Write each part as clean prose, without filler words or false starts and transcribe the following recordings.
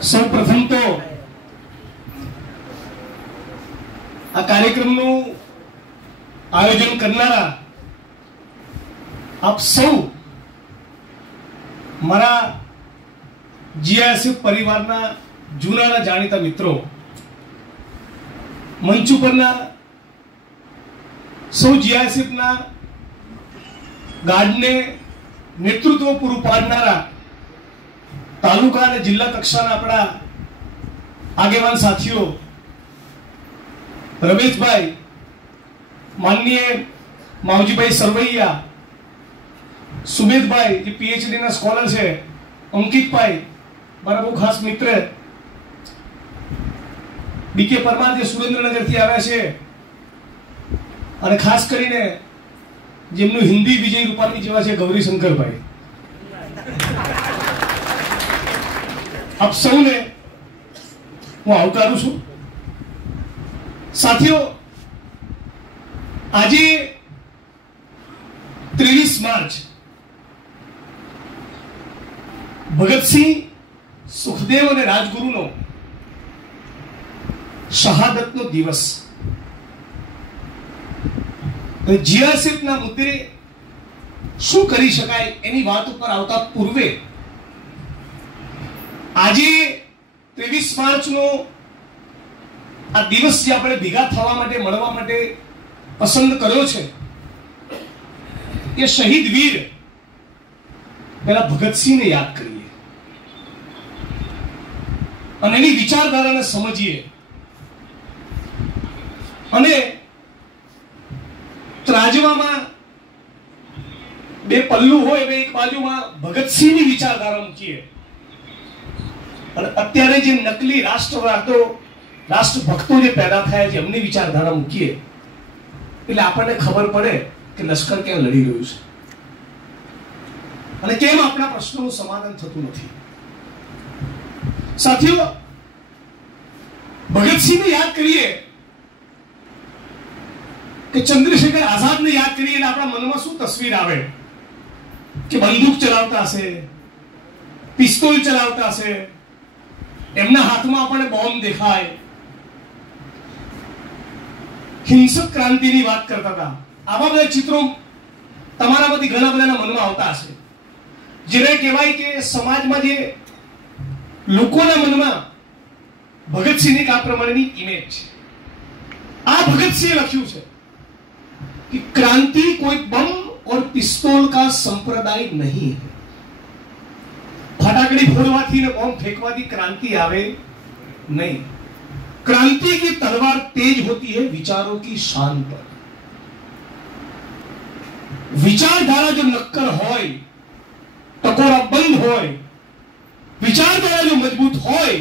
સૌ પ્રથમ તો આ કાર્યક્રમનું આયોજન કરનારા આપ સૌ મારા જીઆઈએસએફ પરિવારના જૂના જાણીતા મિત્રો, મંચ ઉપરના સૌ જીઆઈએસએફના ગાર્ડને નેતૃત્વ પૂરું પાડનારા તાલુકા અને જિલ્લા કક્ષાના આપણા આગેવાન સાથીઓ, રમેશભાઈ, માનનીય માવજીભાઈ સરવૈયા, સુમેધભાઈ જે પીએચડી ના સ્કોલર છે, અંકિતભાઈ મારા બહુ ખાસ મિત્ર, બીકે પરમાર જે સુરેન્દ્રનગરથી આવ્યા છે, અને ખાસ કરીને જેમનું હિન્દી વિજય રૂપાણી જેવા છે ગૌરીશંકરભાઈ, આપ સૌને હું આવકારું છું। સાથીઓ, આજે 23 માર્ચ ભગતસિંહ, સુખદેવ અને રાજગુરુનો શહાદતનો દિવસ। જીઆઈએસએફના મુદ્દે શું કરી શકાય એની વાત ઉપર આવતા પૂર્વે આજે 23 માર્ચનો આ દિવસ જે આપણે ભેગા થવા માટે, મળવા માટે પસંદ કર્યો છે, એ શહીદ વીર પેલા ભગતસિંહને યાદ કરીએ અને એની વિચારધારાને સમજીએ। અને ત્રાજવામાં બે પલ્લુ હોય, એક બાજુમાં ભગતસિંહની વિચારધારા મૂકીએ અને અત્યારે જે નકલી રાષ્ટ્રવાદો, રાષ્ટ્રભક્તો જે પેદા થયા છે એમની વિચારધારા મૂકીએ, એટલે આપણને ખબર પડે કે લશ્કર કેમ લડી રહ્યું છે અને કેમ આપણા પ્રશ્નોનું સમાધાન થતું નથી। સાથીઓ, ભગતસિંહને યાદ કરીએ કે ચંદ્રશેખર આઝાદને યાદ કરીએ એટલે આપણા મનમાં શું તસવીર આવે કે બંદૂક ચલાવતા હશે, પિસ્તોલ ચલાવતા હશે, એમના હાથમાં આપણને બોમ્બ દેખાય, હિંસક ક્રાંતિની વાત કરતા હતા। આવા બધા ચિત્રો તમારામાંથી ઘણા બધાના મનમાં આવતા હશે, જેને કહેવાય કે સમાજમાં જે લોકોના મનમાં ભગતસિંહની આ પ્રમાણેની ઇમેજ છે। આ ભગતસિંહે લખ્યું છે कि क्रांति कोई बम और पिस्तौल का संप्रदाय नहीं है। फटाकड़ी फोड़वाथी ने बम फेंकवाथी क्रांति आवे नहीं। क्रांति की तलवार तेज होती है विचारों की शान पर। विचारधारा जो नक्कर होय, टकोराबंद होय, विचारधारा जो मजबूत होय,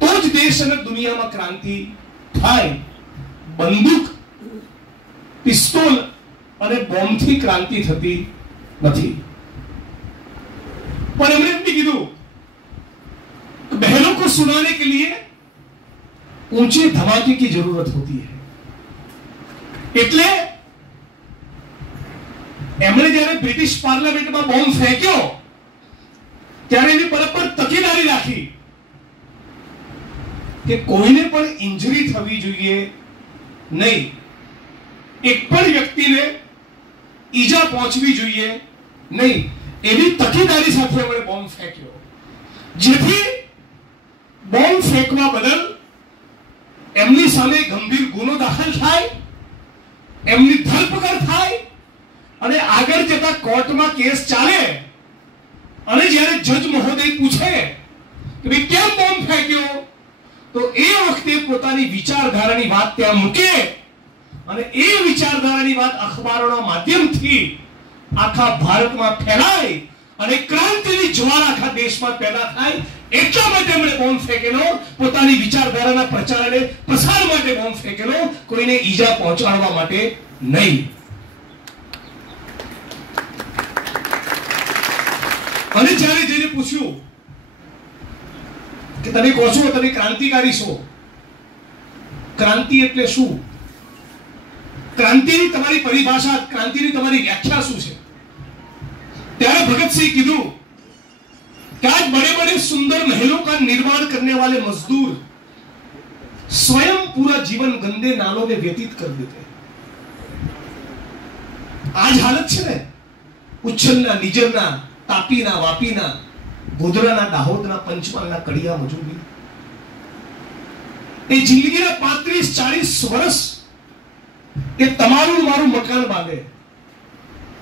तो ज देश અને દુનિયામાં ક્રાંતિ થાય। બંદૂક, पिस्तौल અને બોમ્બથી ક્રાંતિ થતી નથી। पर हमने भी कीधु बहनों को सुनाने के लिए ऊंचे धमाके की जरूरत होती है। એટલે એમણે જ્યારે બ્રિટિશ પાર્લામેન્ટમાં બોમ્બ ફેંક્યો ત્યારે એની બરાબર તકેદારી રાખી કે કોઈને પણ ઇન્જરી થવી જોઈએ નહીં, એક પણ વ્યક્તિને ઈજા પહોંચવી જોઈએ નહીં, એવી તકેદારી સાથે એમણે બોમ્બ ફેંક્યો, જેથી બોમ્બ ફેંકવા બદલ એમની સામે ગંભીર ગુનો દાખલ થાય, એમની ધરપકડ થાય અને આગળ જતા કોર્ટમાં કેસ ચાલે અને જ્યારે જજ મહોદય પૂછે કે ભાઈ કેમ બોમ્બ ફેંક્યો, તો એ વખતે પોતાની વિચારધારાની વાત ત્યાં મૂકે અને એ વિચારધારાની વાત અખબારોના માધ્યમથી આખા ભારતમાં ફેલાય અને ક્રાંતિની જ્વાળા આખા દેશમાં પેદા થાય, એટલા માટે એમણે બોમ્બ ફેંકેલો, પોતાની વિચારધારાના પ્રચાર અને પ્રસાર માટે બોમ્બ ફેંકેલો, કોઈને ઈજા પહોંચાડવા માટે નહીં। અને જ્યારે જેને પૂછ્યું કે તમે કહો છો તમે ક્રાંતિકારી છો, ક્રાંતિ એટલે શું, क्रांति तमारी परिभाषा, क्रांति तमारी व्याख्या शू है, त्यारे भगत सिंह कीधु कि आज बड़े बड़े बड़े सुंदर महलों का निर्माण करने वाले मजदूर स्वयं पूरा जीवन गंदे नालों में व्यतीत कर देते हैं। आज हालत છે ને ઉચ્છલના, નિજરના, તાપીના, વાપીના, ગોધરાના, દાહોદના, પંચમહાલના કડિયા મજૂરી એ જિંદગીના 35-40 વર્ષ એ તમારું મારું મકાન બાંધે।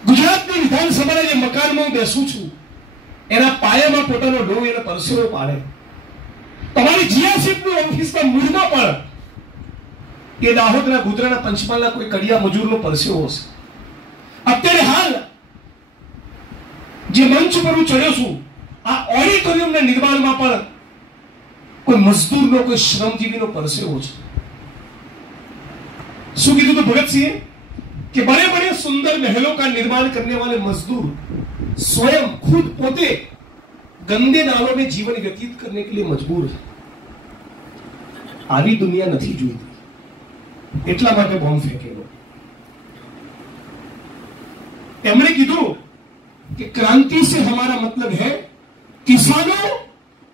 ગુજરાતની વિધાનસભાના જે મકાનમાં હું બેસું છું એના પાયામાં પોતાનો ડો એને પરસેવો પાડે। તમારી જીઆઈસીપની ઓફિસમાં મૂળમાં પણ એ દાહોદના, ગોધરાના, પંચમહાલના કોઈ કડિયા મજૂરનો પરસેવો હશે। અત્યારે હાલ જે મંચ પર હું ચડ્યો છું આ ઓડિટોરિયમના નિર્માણમાં પણ કોઈ મજદૂરનો, કોઈ શ્રમજીવીનો પરસેવો છે। શું કીધું તો ભગતસિંહે कि बड़े बड़े सुंदर महलों का निर्माण करने वाले मजदूर स्वयं खुद पोते गंदे नालों में जीवन व्यतीत करने के लिए मजबूर है। आवी दुनिया नहीं जोईती એટલા માટે બોમ્બ ફેંકેલો। એમણે કીધું कि क्रांति से हमारा मतलब है किसानों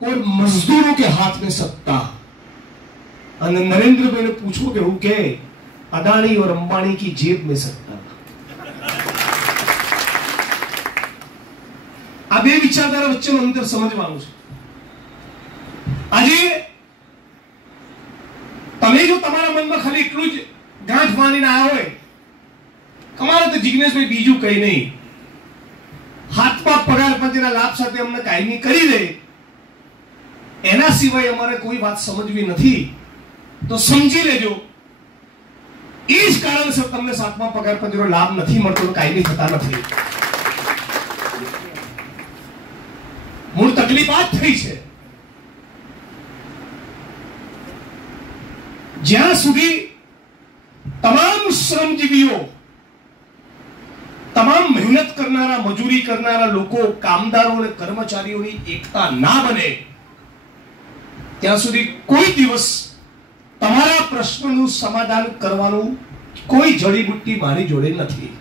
और मजदूरों के हाथ में सत्ता। और नरेंद्र भाई ने पूछो कि वो के अदानी और अंबानी की जेब में सत्ता। આ બે વિચારધારા વચ્ચેનું અંતર સમજવાનું છે। આજે તમે જો તમારા મનમાં ખાલી એટલું જ ગાંઠ માનીને આવ્યા હોય તમારે તો જિગ્નેશભાઈ બીજું કઈ નહીં, હાથમાં પગાર પંચના લાભ સાથે અમને કાયમી કરી દે એના સિવાય અમારે કોઈ વાત સમજવી નથી, તો સમજી લેજો એ જ કારણસર તમને સાતમા પગાર પંચનો લાભ નથી મળતો, કાયમી થતા નથી। મૂળ તકલીફ આ જ થઈ છે। જ્યાં સુધી તમામ શ્રમજીવીઓ, તમામ મહેનત કરનારા, મજૂરી કરનારા લોકો, કામદારો અને કર્મચારીઓની એકતા ના બને ત્યાં સુધી કોઈ દિવસ તમારા પ્રશ્નનું સમાધાન કરવાનું કોઈ જડીબુટ્ટી મારી જોડે નથી।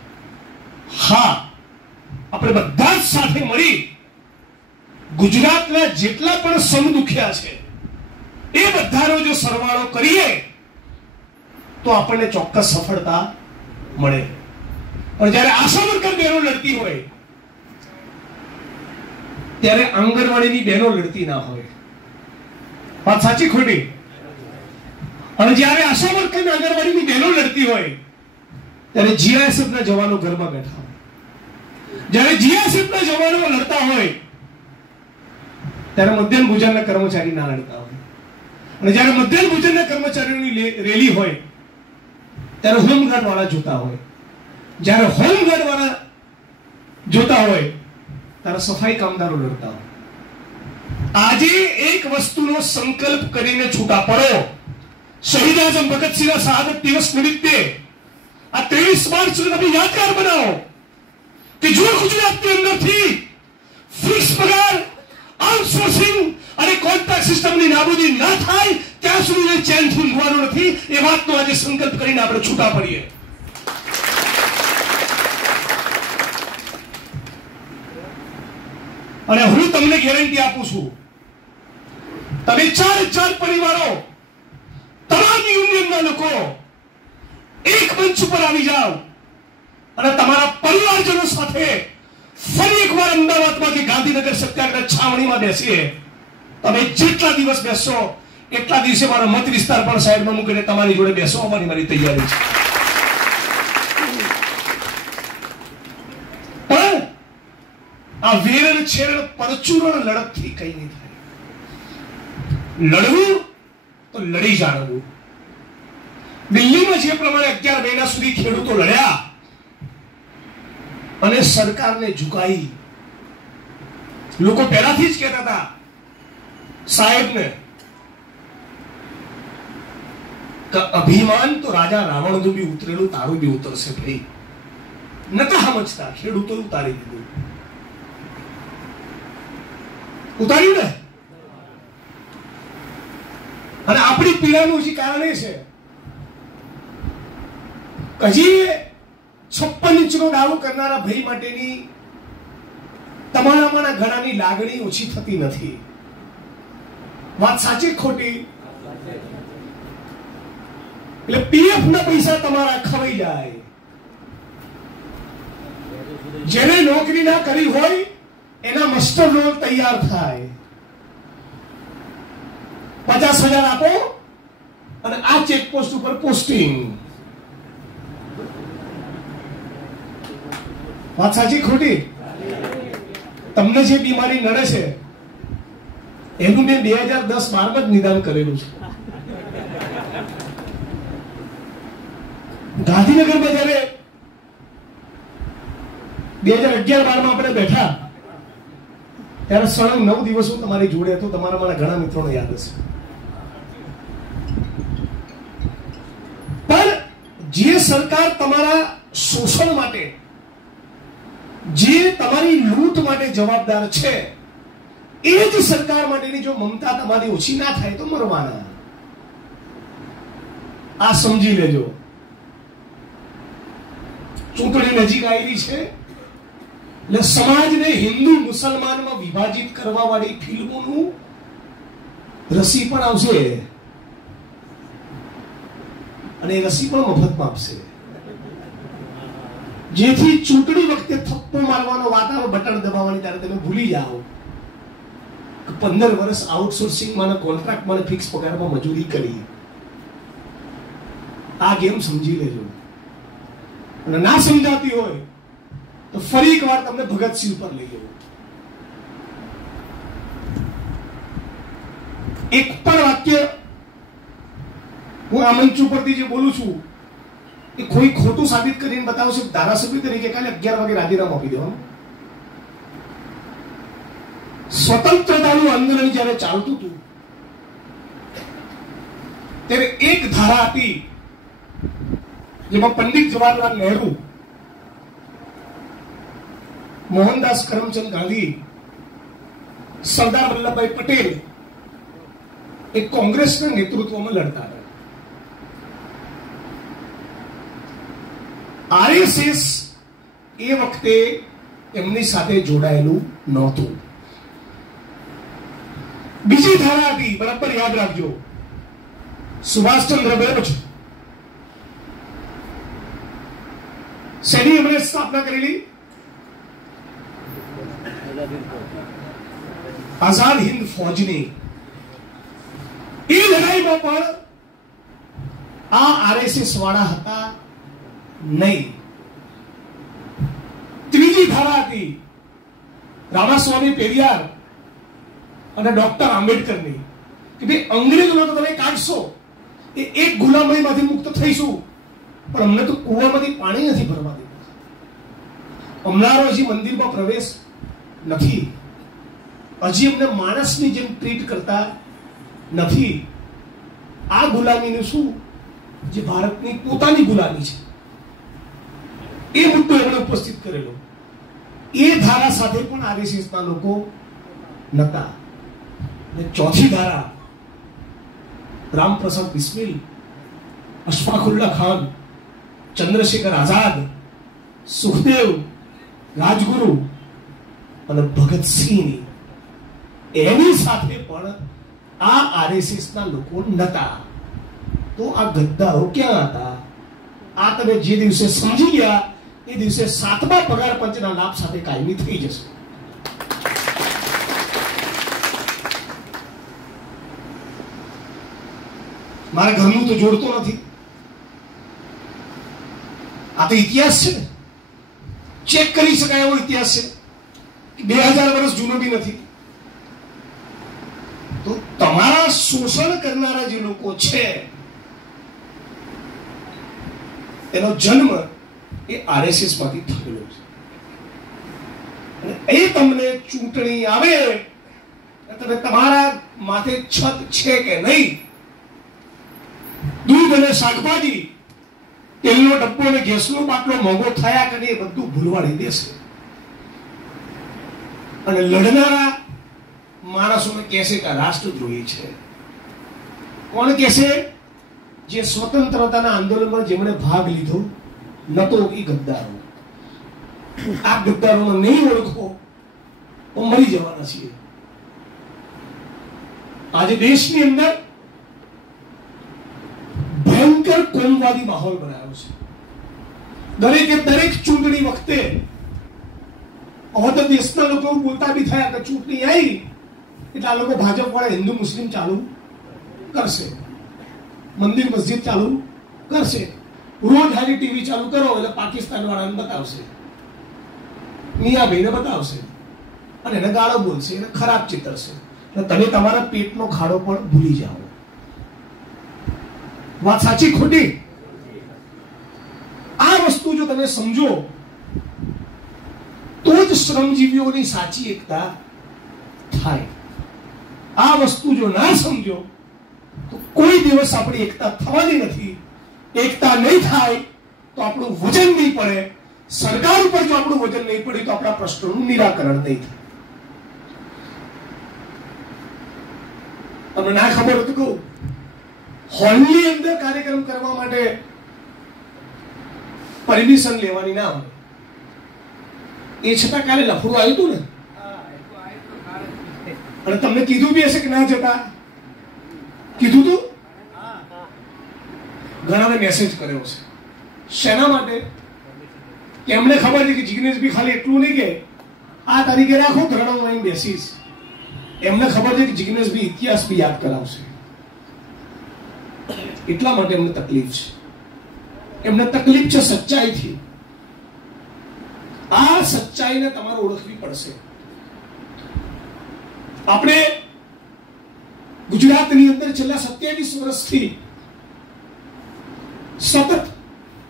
હા, આપણે બધા જ સાથે મળી ગુજરાતના જેટલા પણ સમદુખ્યા છે એ બધાનો જો સરવાળો કરીએ તો આપણને ચોક્કસ સફળતા મળે। और જ્યારે આશા વર્કર બહેનો લડતી હોય ત્યારે આંગણવાડીની બહેનો લડતી ના હોય। વાત સાચી ખોટી? અને જ્યારે આશા વર્કર અને આંગણવાડીની બહેનો લડતી હોય ત્યારે જીઆઈએસએફના જવાનો ઘરમાં બેઠા હોય। જ્યારે જીઆઈએસએફના જવાનો લડતા હોય ત્યારે મધ્યાહન ભોજનના કર્મચારી ના લડતા હોય। અને જ્યારે મધ્યાહન ભોજનના કર્મચારીઓની રેલી હોય ત્યારે હોમગાર્ડ વાળા જોતા હોય। જ્યારે હોમગાર્ડ વાળા જોતા હોય ત્યારે સફાઈ કામદારો લડતા હોય। આજે એક વસ્તુનો સંકલ્પ કરીને છૂટા પડો। શહીદ આઝમ ભગતસિંહના શહાદત દિવસ નિમિત્તે આ 23 માર્ચ તમે યાદગાર બનાવો કે જો ગુજરાતની અંદરથી ફિક્સ પગાર, આઉટસોર્સિંગ અને કોન્ટ્રાક્ટ સિસ્ટમની નાબૂદી ના થાય ત્યાં સુધી ચેનથી ઊંઘવાનું નથી। એ વાતનો આજે સંકલ્પ કરીને આપણે છૂટા પડીએ। અને હું તમને ગેરંટી આપું છું તમે 4000 પરિવારો, તમામ યુનિયનના લોકો એક મંચ પર આવી જાઓ અને તમારા પરિવારજનો સાથે ફરી એકવાર અમદાવાદમાંથી ગાંધીનગર સત્યાગ્રહ છાવણીમાં બેસીએ। તમે જેટલા દિવસ બેસશો એટલા દિવસે મારો મત વિસ્તાર પણ સાઈડમાં મૂકીને તમારી જોડે બેસવા મારી તૈયારી છે। આ વેરણ છેરણ પરચુરણ લડતથી કઈ નહીં થાય। લડવું તો લડી જાણવું। દિલ્હીમાં જે પ્રમાણે 11 મહિના સુધી ખેડૂતો લડ્યા અને સરકારને ઝુકાઈ, લોકો પહેલાથી જ કહેતા હતા સાહેબને કે અભિમાન તો રાજા રાવણનું બી ઉતરેલું તારું બી ઉતરશે ભાઈ। નતા સમજતા, ખેડૂતો ઉતારી દીધું, ઉતાર્યું ને। અને આપણી પીડાનું જે કારણ એ છે હજી 56 ઇંચનો દારૂ કરનારા ભાઈ માટેની તમારામાંના ઘણાની લાગણી ઓછી થતી નથી। વાત સાચી ખોટી? એટલે પીએફ ના પૈસા તમારા ખવાઈ જાય. જેને નોકરી ના કરી હોય એના માસ્ટર રોલ તૈયાર થાય. 50,000 આપો અને આ ચેકપોસ્ટ ઉપર પોસ્ટિંગ. વાત સાચી ખોટી? તમને જે બીમારી નડે છે એનું મેં 2010-12 જ નિદાન કરેલું છે. ગાંધીનગરમાં જયારે 2011-12 આપણે બેઠા ત્યારે સળંગ 9 દિવસ હું તમારી જોડે હતો. તમારા મારા ઘણા મિત્રોને યાદ હશે. પણ જે સરકાર તમારા શોષણ માટે, જે તમારી લૂંટ માટે જવાબદાર છે, એ જ સરકાર માટેની જો મમતા તમારી ઓછી ના થાય તો મરવાના. આ સમજી લેજો. ચૂંટણી નજીક આવી છે એટલે સમાજને હિન્દુ મુસલમાનમાં વિભાજિત કરવા વાળી ફિલ્મોનું રસી પણ આવશે અને એ રસી પણ મફતમાં આપશે, જેથી ચૂંટણી વખતે થપ્પો મારવાનો વાતાવરણ બટન દબાવવાની ત્યારે તમે ભૂલી જાઓ કે 15 વર્ષ આઉટસોર્સિંગમાં કોન્ટ્રાક્ટમાં ફિક્સ પગારમાં મજૂરી કરી. આ ગેમ સમજી લેજો. અને ના સમજાતી હોય તો ફરી એકવાર તમને ભગતસિંહ ઉપર લઈ જાઉં. એક પણ વાક્ય હું આ મંચ ઉપરથી જે બોલું છું એ કોઈ ખોટું સાબિત કરીને બતાવશે. ધારાસભ્ય તરીકે કાલે 11 વાગે રાજીનામું આપી દેવાનું. સ્વતંત્રતાનું આંદોલન જયારે ચાલતું હતું ત્યારે એક ધારા હતી જેમાં પંડિત જવાહરલાલ નહેરુ, મોહનદાસ કરમચંદ ગાંધી, સરદાર વલ્લભભાઈ પટેલ એ કોંગ્રેસના નેતૃત્વમાં લડતા હતા. આરએસએસ એ વખતે એમની સાથે જોડાયેલું નહોતું. બીજી ધારા હતી, બરાબર યાદ રાખજો. સુભાષચંદ્ર બોઝ શેની એમણે સ્થાપના કરેલી? આઝાદ હિન્દ ફૌજની. એ લડાઈમાં પણ આ આરએસએસ વાળા હતા નહીં. ત્રીજી ધારા હતી રામાસ્વામી પેરિયાર અને ડોક્ટર આંબેડકરની કે ભાઈ અંગ્રેજોનો તો તમે કાઢશો, એ એક ગુલામીમાંથી મુક્ત થઈશું, પણ અમને તો કુવામાંથી પાણી નથી ભરવા દેવું. અમનારો હજી મંદિરમાં પ્રવેશ નથી, હજી અમને માણસની જેમ ટ્રીટ કરતા નથી. આ ગુલામીનું શું, જે ભારતની પોતાની ગુલામી છે, એ મુદ્દો એમણે ઉપસ્થિત કરેલો. એ ધારા સાથે પણ આરએસએસના લોકો નતા. અને ચોથી ધારા રામપ્રસાદ બિસ્મિલ, અશફાકુલ્લા ખાન, ચંદ્રશેખર આઝાદ, સુખદેવ, રાજગુરુ અને ભગતસિંહ, એની સાથે પણ આ આરએસએસના લોકો નતા. તો આ ગદ્દારો ક્યાં હતા? આ તમે જે દિવસે સમજી ગયા એ દિવસે 7મા પગાર પંચના લાભ સાથે કાયમી થઈ જશે. મારા ઘરનું તો જોડતો નથી. આ તો ઇતિહાસ છે, ચેક કરી શકાય એવો ઇતિહાસ છે. 2000 વર્ષ જૂનો બી નથી. તો તમારા શોષણ કરનારા જે લોકો છે એનો જન્મ એ આરએસએસ માંથી થયેલો છે. અને એ તમને ચૂંટણી આવે તમે તમારા માથે છત છે કે નહીં, દૂધ અને શાકભાજી, તેલનો ડબ્બો અને ગેસનો બાટલો મોંઘો થયા કે એ બધું ભૂલવાડી દેશે. અને લડનારા માણસોને કહેશે કે રાષ્ટ્રદ્રોહી છે. કોણ કહેશે? જે સ્વતંત્રતાના આંદોલનમાં જેમણે ભાગ લીધો નતો એ ગદ્દારો. આ ગદ્દારોને નહીં ઓળખો તો મરી જવાના છીએ. આજે દેશની અંદર ભયંકર કોમવાદી માહોલ બનાવ્યો છે. દરેકે દરેક ચૂંટણી વખતે હવે તો દેશના લોકો બોલતા બી થયા કે ચૂંટણી આવી એટલે આ લોકો ભાજપ વાળા હિન્દુ મુસ્લિમ ચાલુ કરશે, મંદિર મસ્જિદ ચાલુ કરશે, રોજ હાલી ટીવી ચાલુ કરો એટલે પાકિસ્તાન વાળાને બતાવશે, મિયાભાઈને બતાવશે અને એને ગાળો બોલશે, એને ખરાબ ચિતરશે. તમે તમારા પેટનો ખાડો પણ ભૂલી જાઓ. વાત સાચી ખોટી? આ વસ્તુ જો તમે સમજો તો જ શ્રમજીવીઓની સાચી એકતા થાય. આ વસ્તુ જો ના સમજો તો કોઈ દિવસ આપણી એકતા થવાની નથી. એકતા નહીં થાય તો આપણું વજન નહીં પડે. સરકાર ઉપર જો આપણું વજન નહીં પડે તો આપણા પ્રશ્નોનું નિરાકરણ નહીં થાય. તમને ના ખબર હતું કહું, હોલની અંદર કાર્યક્રમ કરવા માટે પરમિશન લેવાની ના હોય. એ છતાં કાલે લફડું આવ્યું હતું ને, અને તમને કીધું બી હશે કે ના જતા, કીધું તું. ઘણાને મેસેજ કર્યો છે. શેના માટે? કે એમને ખબર છે કે જિગ્નેશ બી ખાલી એટલું નહીં કે આ તારીખે રાખો ધરણામાં આવીને બેસીશ. એમને ખબર છે કે જિગ્નેશ બી ઇતિહાસ બી યાદ કરાવશે. એટલા માટે એમને તકલીફ છે. એમને તકલીફ છે સચ્ચાઈથી. આ સચ્ચાઈને તમારે ઓળખવી પડશે. આપણે ગુજરાતની અંદર છેલ્લા 27 વર્ષથી સતત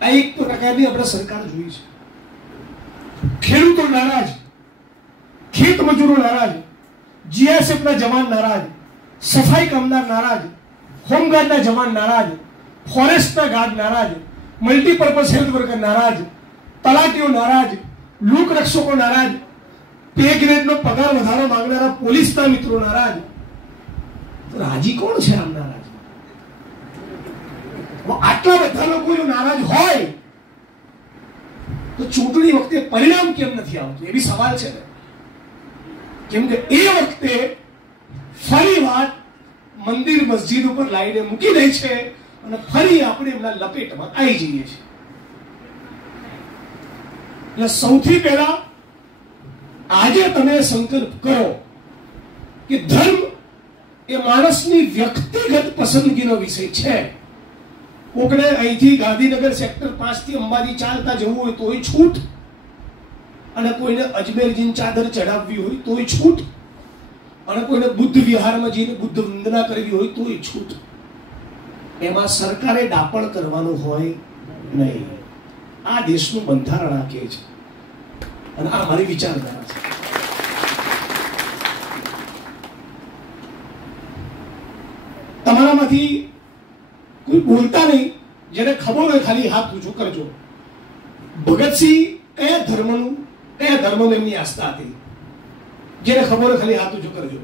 આ એક પ્રકારની આપણે સરકાર જોઈ છે. ખેડૂતો નારાજ, ખેત મજૂરો નારાજ, જીએસએફ ના જવાન નારાજ, સફાઈ કામદાર નારાજ, હોમગાર્ડના જવાન નારાજ, ફોરેસ્ટના ગાર્ડ નારાજ, મલ્ટીપર્પઝ હેલ્થ વર્કર નારાજ, તલાટીઓ નારાજ, લોક રક્ષકો નારાજ, પે ગ્રેડનો પગાર વધારો માંગનારા પોલીસના મિત્રો નારાજ. તો રાજી કોણ છે આમ નારાજ? આટલા બધા લોકો જો નારાજ હોય તો ચૂંટણી વખતે પરિણામ કેમ નથી આવતું? એ બી સવાલ છે. કેમ કે એ વખતે ફરી વાત મંદિર મસ્જિદ ઉપર લાઈને મૂકી દે છે અને ફરી આપણે એમના લપેટમાં આવી જઈએ છીએ. એટલે સૌથી પહેલા આજે તમે સંકલ્પ કરો કે ધર્મ એ માણસની વ્યક્તિગત પસંદગીનો વિષય છે. કોકને અહીંથી ગાંધીનગર સેક્ટર 5 થી અંબાજી ચાલતા જવું હોય તોય છૂટ, અને કોઈને અજમેર જઈને ચાદર ચડાવવી હોય તોય છૂટ, અને કોઈને બુદ્ધ વિહારમાં જઈને બુદ્ધ વંદના કરવી હોય તોય છૂટ. એમાં સરકારે દાપણ કરવાનું હોય નહીં. આ દેશનું બંધારણ આ કહે છે અને આ મારી વિચારધારા છે. તમારામાંથી કોઈ બોલતા નહીં, જેને ખબર હોય ખાલી હાથ ઊંચો કરજો. ભગતસિંહ કયા ધર્મમાં એમની આસ્થા હતી? જેને ખબર હોય ખાલી હાથ ઊંચો કરજો.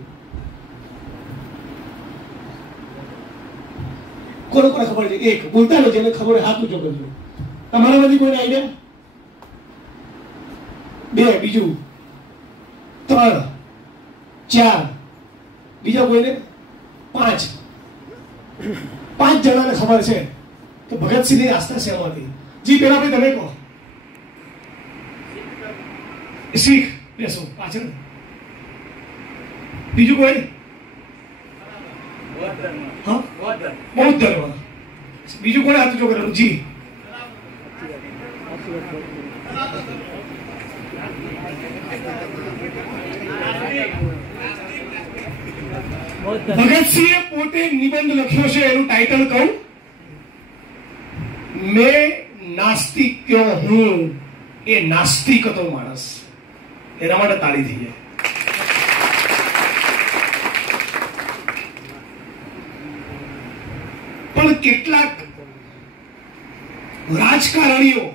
કોને કોને ખબર છે? એક બોલતા નહીં, જેને ખબર હોય હાથ ઊંચો કરજો. તમારામાંથી કોઈને આઈડિયા? 2, બીજું 3, 4, બીજા કોઈને 5 જણાને ખબર છે કે ભગતસિંહની આસ્થા શેમાંથી? જી પેલા ભાઈ તમે કહો. શીખ બેસો પાછળ. બીજું કોઈ? હા, બૌદ્ધ ધર્મ. બીજું કોને હાથ ઊંચો કરેલું? જી ભગતસિંહે પોતે નિબંધ લખ્યો છે, એનું ટાઇટલ કહું, મેં નાસ્તિક ક્યો હું, એ નાસ્તિક હતો માણસ. એના માટે તાળી થઈ જાય. પણ કેટલાક રાજકારણીઓ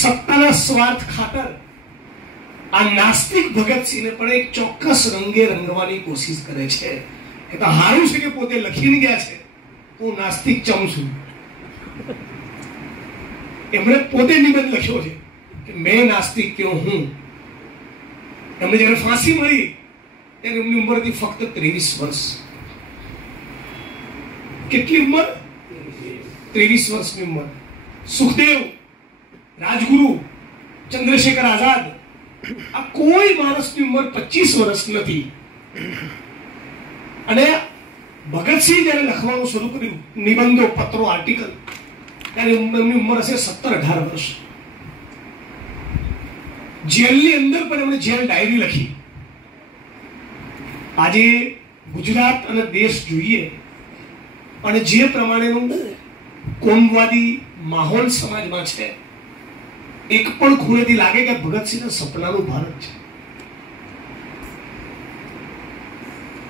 સત્તાના સ્વાર્થ ખાતર આ નાસ્તિક ભગતસિંહને પણ એક ચોક્કસ રંગે રંગવાની કોશિશ કરે છે. એ તો હારું છે કે પોતે લખીને ગયા છે હું નાસ્તિક ચમ છું. એમણે પોતે નિબંધ લખ્યો છે કે મેં નાસ્તિક ક્યો હું. એમને જયારે ફાંસી મળી ત્યારે એમની ઉંમર હતી ફક્ત 23 વર્ષ. કેટલી ઉંમર? 23 વર્ષની ઉંમર. સુખદેવ, રાજગુરુ, ચંદ્રશેખર આઝાદ, આ કોઈ માણસની ઉંમર 25 વર્ષ નથી. અને ભગતસિંહ જયારે લખવાનું શરૂ કર્યું, નિબંધો, પત્રો, આર્ટિકલ, ત્યારે એમની ઉંમર હશે 17-18 વર્ષ. જેલની અંદર પણ એમણે જેલ ડાયરી લખી. આજે ગુજરાત અને દેશ જોઈએ અને જે પ્રમાણેનું કોમવાદી માહોલ સમાજમાં છે, એક પણ ખૂણેથી લાગે કે ભગતસિંહના સપનાનું ભારત છે.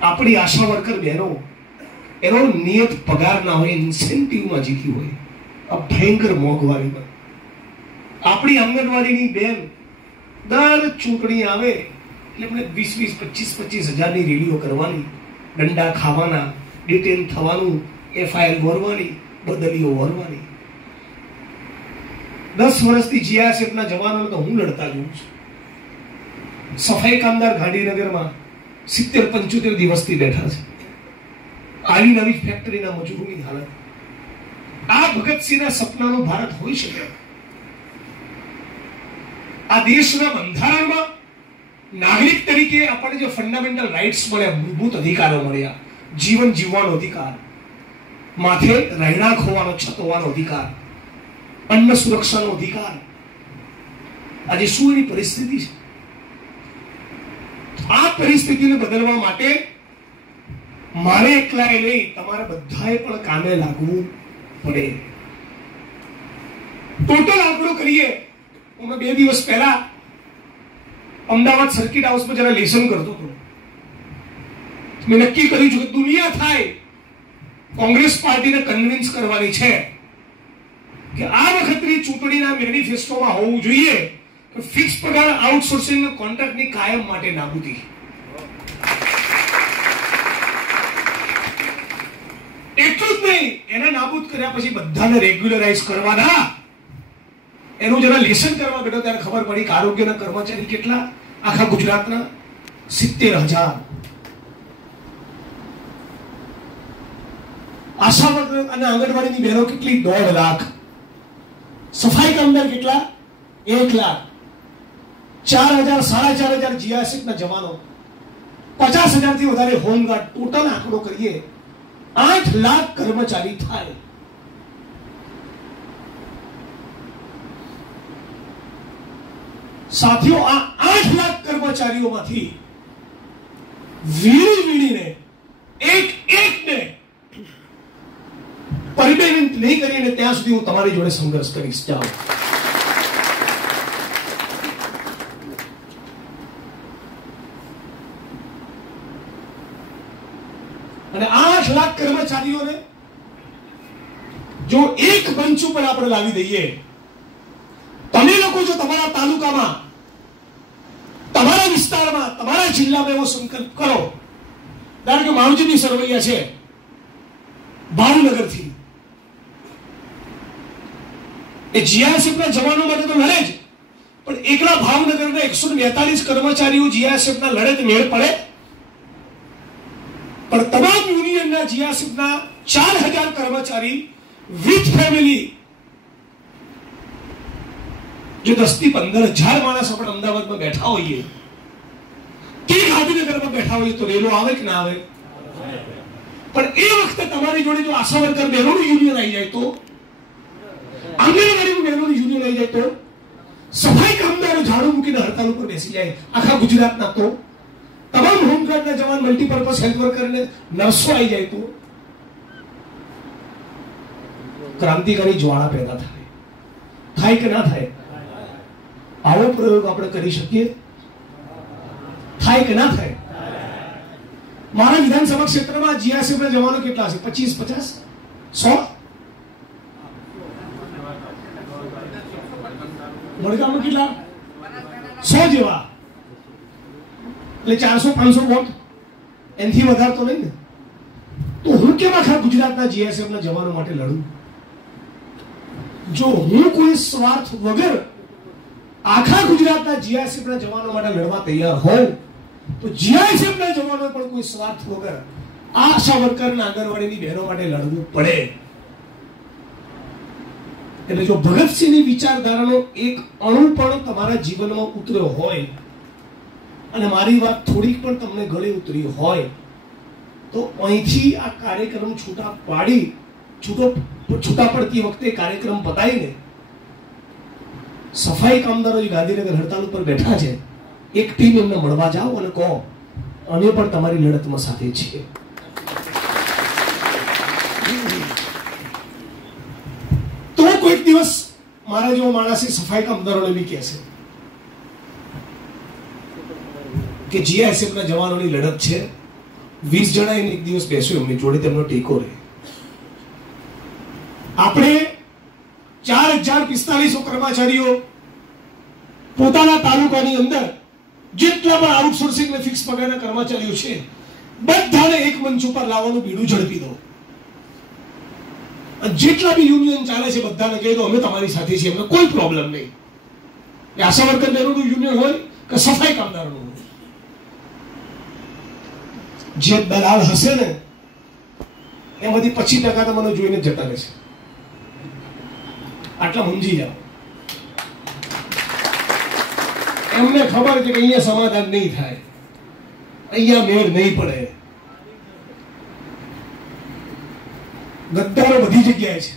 આપણી આશા વર્કર બહેનો એનો નિયત પગાર ના હોય, ઇન્સેન્ટિવમાં જીતી હોય, આ ભયંકર મોંઘવારીમાં. આપણી આંગણવાડીની બેન દર ચૂંટણી આવે એટલે એમને 20-25 હજારની રેલીઓ કરવાની, દંડા ખાવાના, ડિટેન થવાનું, FIR વરવાની, બદલીઓ વરવાની. 10 વર્ષથી જીઆરસીએફના જવાનોને તો હું લડતા જોઉં છું. સફાઈ કામદાર ગાંધીનગરમાં 70-75 દિવસથી બેઠા છે. આવી નવી ફેક્ટરીના મજૂરોની હાલત. આ ભગતસિંહના સપનાનું ભારત હોઈ શકે? આ દેશના બંધારણમાં નાગરિક તરીકે આપણને જે ફંડામેન્ટલ રાઇટ્સ મળ્યા, મૂળભૂત અધિકારો મળ્યા, જીવન જીવવાનો અધિકાર, માથે રહેણાંક હોવાનો, છત હોવાનો અધિકાર, અન્ન સુરક્ષાનો અધિકાર, આજે શું એની પરિસ્થિતિ છે? આ પરિસ્થિતિને બદલવા માટે મારે એકલાએ નહીં, તમારે બધાએ પણ કામે લાગવું પડે. ટોટલ આંકડો કરીએ. હું 2 દિવસ પહેલા અમદાવાદ સર્કિટ હાઉસમાં જરા લેસન કરતો હતો. મેં નક્કી કર્યું છે કે દુનિયા થાય કોંગ્રેસ પાર્ટીને કન્વિન્સ કરવાની છે કે આ વખતની ચૂંટણીના મેનિફેસ્ટોમાં હોવું જોઈએ કે ફિક્સ પગાર આઉટસોર્સિંગ કોન્ટ્રાક્ટની કાયમ માટે નાબૂદી. એટલું જ નહીં, એને નાબૂદ કર્યા પછી બધાને રેગ્યુલરાઇઝ કરવાના. એનું જરા લેસન કરવા બેઠો ત્યારે ખબર પડી કે આરોગ્યના કર્મચારી કેટલા? આખા ગુજરાતના 70,000. આશા વર્કર અને આંગણવાડીની બહેનો કેટલી? 1.5 લાખ. સફાઈ કામદાર કેટલા? 1 લાખ. 4,000 4,500 જીઆરસીએફના જવાનો, 50,000 થી વધારે હોમગાર્ડ. ટોટલ આંકડો કરીએ 8 લાખ કર્મચારી થાય. સાથીઓ, આ 8 લાખ કર્મચારીઓમાંથી વીણીને એક-એકને પરમેનન્ટ નહીં કરીને ત્યાં સુધી હું તમારી જોડે સંઘર્ષ કરીશ. જાઓ. અને 8 લાખ કર્મચારીઓને જો એક મંચ ઉપર આપણે લાવી દઈએ, તમે લોકો જો તમારા તાલુકામાં, તમારા વિસ્તારમાં, તમારા જિલ્લામાં એવો સંકલ્પ કરો. ધારો કે માવજીની સરવૈયા છે ભાવનગરથી, એ જીઆરસીએફના જવાનો માટે તો લડે જ, પણ એકલા ભાવનગરના 142 કર્મચારીઓ જીઆરસીએફના લડે તો મેળ પડે? પણ તમામ યુનિયનના જીઆરસીએફના 4,000 કર્મચારી વિથ ફેમિલી, જો 10 થી 15,000 માણસ આપણે અમદાવાદમાં બેઠા હોઈએ કે ગાંધીનગરમાં બેઠા હોઈએ તો રેલો આવે કે ના આવે? પણ એ વખતે તમારી જોડે જો આશા વર્કર બહેનોનું યુનિયન આવી જાય તો, આંગણવાડીનું બહેનોનું યુનિયન આવી જાય તો, સફાઈ કામદારો ઝાડુ મૂકીને હડતાલ ઉપર બેસી જાય આખા ગુજરાતના, તો તમામ હોમગાર્ડના જવાન, મલ્ટીપર્પઝ હેલ્થ વર્કરને નર્સો આવી જાય તો ક્રાંતિકારી જ્વાળા પેદા થાય. થાય કે ના થાય? આવો પ્રયોગ આપણે કરી શકીએ? થાય કે ના થાય? મારા વિધાનસભા ક્ષેત્રમાં જીઆરસીએફના જવાનો કેટલા હશે? 25-50? 100? વડગામમાં કેટલા? 100 જેવા. એટલે 400-500 વોટ, એનાથી વધારે તો નહીં ને. તો હું કેમ આખા ગુજરાતના જીઆરસીએફના જવાનો માટે લડું? જો હું કોઈ સ્વાર્થ વગર આખા ગુજરાતના જીઆરસીએફના જવાનો માટે લડવા તૈયાર હોઉં તો જીઆઈએસએફના જવાનો પણ કોઈ સ્વાર્થ વગર આ આશા વર્કર અને આંગણવાડીની બહેનો માટે લડવું પડે. એટલે જો ભગતસિંહની વિચારધારાનો એક અણુ પણ તમારા જીવનમાં ઉતર્યો હોય અને મારી વાત થોડીક પણ તમને ગળે ઉતરી હોય તો અહીંથી આ કાર્યક્રમ છૂટા પડતી વખતે કાર્યક્રમ પતાવીને સફાઈ કામદારો જે ગાંધીનગર હડતાલ ઉપર બેઠા છે એક ટીમ એમને મળવા જાઓ અને કહો અમે પણ તમારી લડતમાં સાથે છીએ. તો કોઈક દિવસ મારા જેવો માણસ સફાઈ કામદારોને બી કહેશે કે જીઆઈએસએફના જવાનોની લડત છે, 20 જણા એને એક દિવસ બેસ્યો એમની જોડે, તેમનો ટેકો રહે. આપણે 4045 કર્મચારીઓ પોતાના તાલુકાની અંદર જેટલા પણ આઉટસોર્સિંગ ને ફિક્સ પગારના કર્મચારીઓ છે બધાને એક મંચ ઉપર લાવવાનું બીડું ઝડપી દો. જેટલા બી યુનિયન ચાલે છે બધાને કહી દો અમે તમારી સાથે છીએ, અમને કોઈ પ્રોબ્લેમ નહીં. આશા વર્કર બેરોનું યુનિયન હોય કે સફાઈ કામદારોનું હોય, જે દલાલ હશે ને એમાંથી 25% તો મને જોઈને જતા રહેશે. આટલા સમજી જાઓ. એમને ખબર છે કે અહીંયા સમાધાન નહીં થાય, અહીંયા મેળ નહીં પડે. ગદ્દારો બધી જગ્યાએ છે,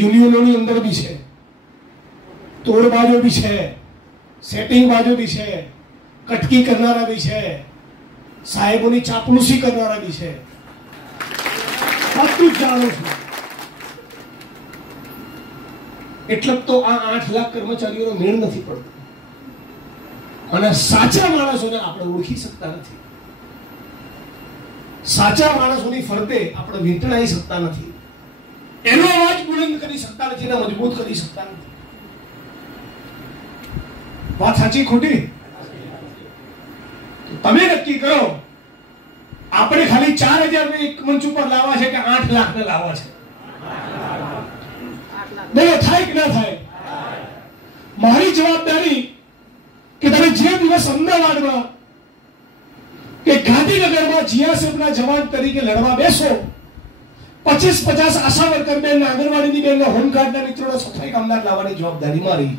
યુનિયનોની અંદર બી છે, તોડબાજો બી છે, સેટિંગ બાજો બી છે, કટકી કરનારા બી છે, સાહેબોની ચાપલુસી કરનારા બી છે. બધું જ જાણું છું. એટલે તો આ 8 લાખ કર્મચારીઓનો મેળ નથી પડતો અને સાચા માણસોને આપણે ઓળખી શકતા નથી. સાચા માણસોની ફરતે આપણે વીંટળાઈ શકતા નથી, એનો અવાજ બુલંદ કરી શકતા નથી ને મજબૂત કરી શકતા નથી. વાત સાચી ખોટી? તમે નક્કી કરો આપણે ખાલી 4000 ને એક મંચ ઉપર લાવવા છે કે 8 લાખ ને લાવવા છે? બોલો, થાય કે ના થાય? મારી જવાબદારી કે તમે જે દિવસ અમદાવાદમાં કે ગાંધીનગરમાં જીઆઈએસએફના જવાન તરીકે લડવા બેસો, 25-50 આશા વર્કર બેન, આંગણવાડીની બેન, હોમગાર્ડના મિત્રોને સફાઈ કામદાર લાવવાની જવાબદારી મારી.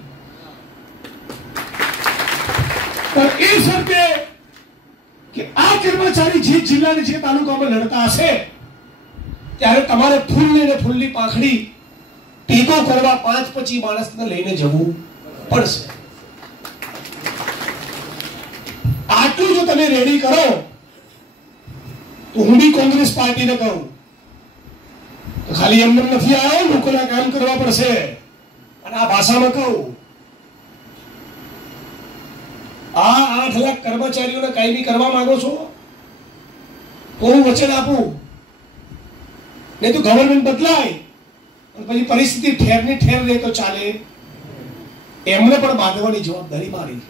પણ એ શરતે કે આ કર્મચારી જે જિલ્લાની જે તાલુકામાં લડતા હશે ત્યારે તમારે ફૂલની ને ફૂલની પાંખડી ટેકો કરવા 5-25 માણસને લઈને જવું પડશે. આટલું જો તમે રેડી કરો તો હું બી કોંગ્રેસ પાર્ટીને કહું ખાલી એમને નથી આવ્યો, લોકોના કામ કરવા પડશે. અને આ ભાષામાં કહું, આ 8 લાખ કર્મચારીઓને કાયમી કરવા માંગો છો તો હું વચન આપું, નહીં તો ગવર્મેન્ટ બદલાય પછી પરિસ્થિતિ ઠેરની ઠેર રહે તો ચાલે. એમને પણ બાંધવાની જવાબદારી મારી,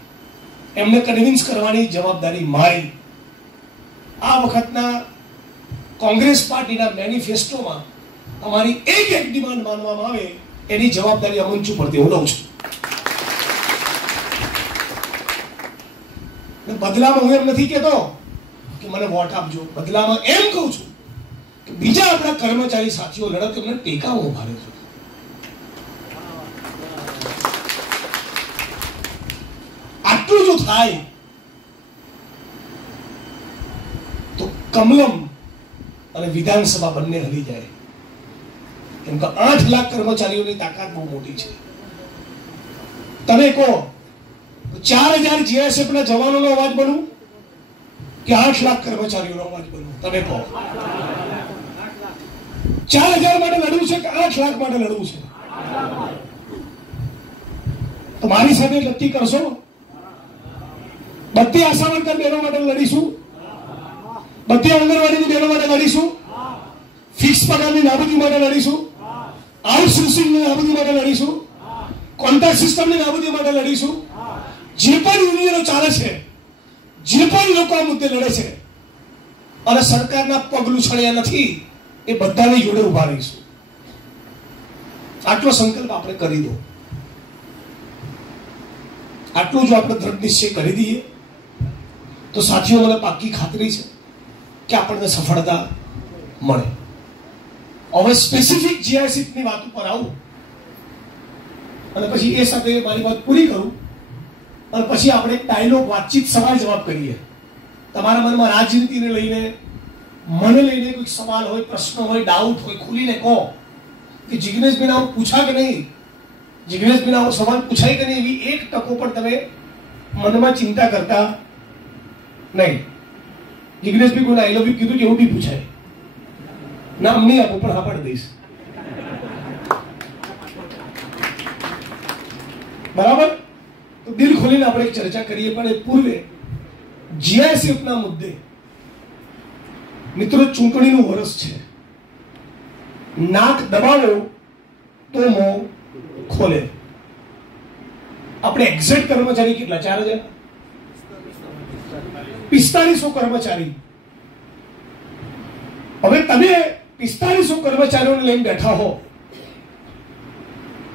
એમને કન્વિન્સ કરવાની જવાબદારી મારી. આ વખતના કોંગ્રેસ પાર્ટીના મેનિફેસ્ટોમાં તમારી એક ડિમાન્ડ માનવામાં આવે એની જવાબદારી અમંચ ઉપરથી હું લઉં છું. બદલામાં હું એમ નથી કહેતો કે મને વોટ આપજો, બદલામાં એમ કહું છું કે બીજા આપણા કર્મચારી સાથીઓ લડત એમને ટેકા ઉભા રહેજો. આટલું જો થાય તો કમલમ અને વિધાનસભા બંને હલી જાય. કેમ કે 8 લાખ કર્મચારીઓની તાકાત બહુ મોટી છે. તમે કહો 4000 જીઆઈએસએફના જવાનોનો અવાજ બનવું કે 8 લાખ કર્મચારીઓનો અવાજ બનવું? તમે કહો 4000 માટે લડવું છે કે 8 લાખ માટે લડવું છે? તો મારી સાથે નક્કી કરશો. બધી આશા વર્કર બહેનો માટે લડીશું, બધી આંગણવાડીની બહેનો માટે લડીશું, ફિક્સ પગારની નાબૂદી માટે લડીશું, આઉટસોર્સિંગની નાબૂદી માટે લડીશું, કોન્ટ્રાક્ટ સિસ્ટમની નાબૂદી માટે લડીશું. જે પણ યુનિયનો ચાલે છે, જે પણ લોકો આ મુદ્દે લડે છે અને સરકારના પગલું છળ્યા નથી, એ બધાની જોડે ઉભા રહીશું. આટલો સંકલ્પ આપણે કરી દો. આટલું જો આપણે દ્રઢ નિશ્ચય કરી દઈએ તો સાથીઓ મને પાક્કી ખાતરી છે કે આપણને સફળતા મળે. હવે સ્પેસિફિક જીઆઈસીની વાત ઉપર આવું અને પછી એ સાથે મારી વાત પૂરી કરું અને પછી આપણે એક ડાયલોગ વાતચીત સવાલ જવાબ કરીએ. તમારા મનમાં રાજનીતિને લઈને મને લઈને કોઈ સવાલ હોય, પ્રશ્ન હોય, ડાઉટ હોય, ખુલીને કહો કે જિગ્નેશભાઈને આવું પૂછા કે નહીં, જિગ્નેશભાઈને આવો સવાલ પૂછાય કે નહીં, એવી એક ટકો પણ તમે મનમાં ચિંતા કરતા નહીં. જિગ્નેશભાઈ કોઈને આઈ લવ યુ કીધું કે એવું બી પૂછાય? નામ નહીં આપો પણ હા પાડી દઈશ. બરાબર? તો દિલ ખોલીને આપણે એક ચર્ચા કરીએ. પણ એ પૂર્વે જીઆઈસીના મુદ્દે મિત્રો, ચૂંટણીનું વર્ષ છે. નાક દબાવો તો મોં ખોલે. આપણે એક્ઝેક્ટ કર્મચારી કેટલા? 4000, 4500 કર્મચારી. હવે તમે 4500 કર્મચારીઓને લઈને બેઠા હો